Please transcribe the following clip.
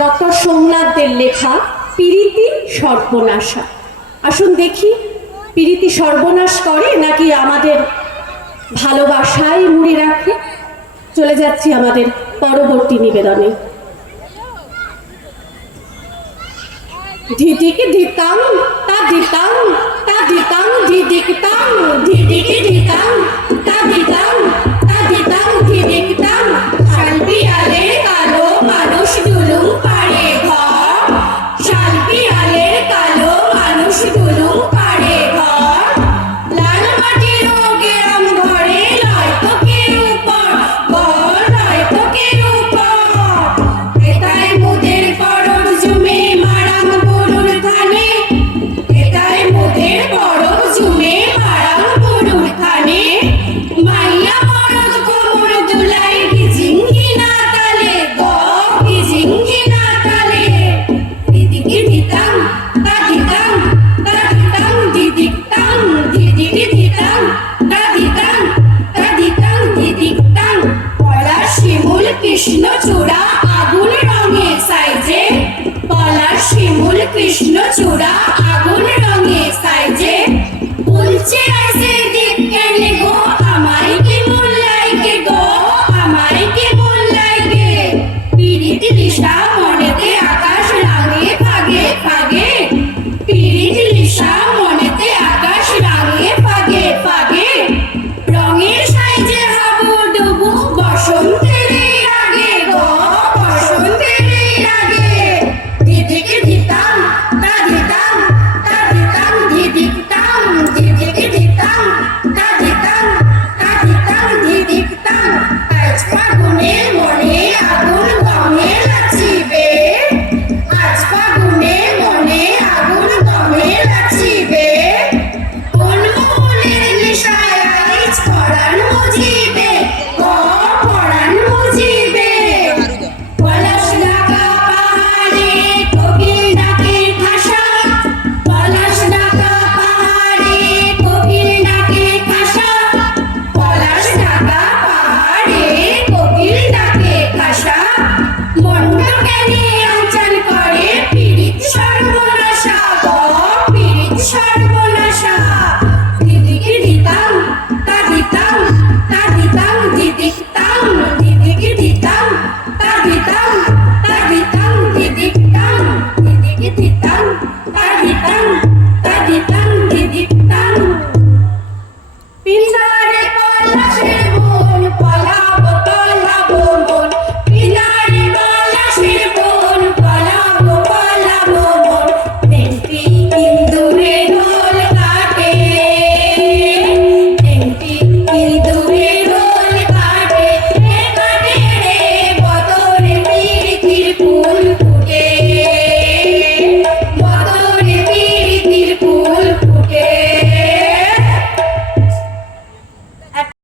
Doctor সোমনাথদের লেখা পিরিতি সর্বনাশা। আসুন দেখি পিরিতি সর্বনাশ করে নাকি আমাদের ভালোবাসায় মুড়ে রাখে। চলে যাচ্ছি আমাদের পরবর্তী নিবেদনে। ধিদিকে ধিতাং তা দিতাং তা দিতাং ধিদিকতাং ধিদিকে ধিতাং তা দিতাং তা দিতাং ধিদিকতাং শালপিয়ালের কালো মানুষ দুলুম পাড়ে ঘর, শালপিয়ালের কালো মানুষ দুলুম পাড়ে ঘর, লাল মাটির গেরাম ঘরে লয় তো কেউ উপর ঘর, লয় তো কেউ উপর, এটাই মোদের পরব জুমে মারাম গরুর থানে, এটাই মোদের পরব জুমে মারাম গরুর থানে, মাইয়া মরদ কোমর দুলাই গিজিঙ্গি না তালে গ গিজিঙ্গি না তালে, দিদিকে দিতাম তা দিতাম তা দিতাম দিদিকতাম দিদিকে দিতাম তা দিতাম তা দিতাম দিদিকতাম, পলাশ শিমুল কৃষ্ণ চূড়া আগুন রঙে সাইজে, পলাশ শিমুল কৃষ্ণ চূড়া আগুন রঙে সাইজে, বলছে আইসে দিক কেনে গো আমায় কি মন লাগে গো আমায় কি মন লাগে, পিরিতি লিসা মনেতে আকাশ রাঙে ফাগে ফাগে, পিরিতি লিসা মনেতে আকাশ রাঙে ফাগে ফাগে, রঙের সাইজে হাবুডুবু বসন্তের এই রাগে গো বসন্তের এই রাগে, দিদিকে দিতাম তা দিতাম তা দিতাম দিদিকতাম দিদিকে দিতাম তা দিতাম তা দিতাম দিদিকতাম, আজ ফাগুনে মনে আগুন গমে লাচিবে, আজ ফাগুনে মনে আগুন গমে লাচিবে, কোন মনের নিশায় আইজ পরাণ মুজিবে ও পরাণ মুজিবে, পলাশ ঢাকা পাহাড়ে কোকিল ডাকে খাসা, পলাশ ঢাকা পাহাড়ে কোকিল ডাকে খাসা, পলাশ ঢাকা পাহাড়ে কোকিল ডাকে খাসা, মন্ড কেনে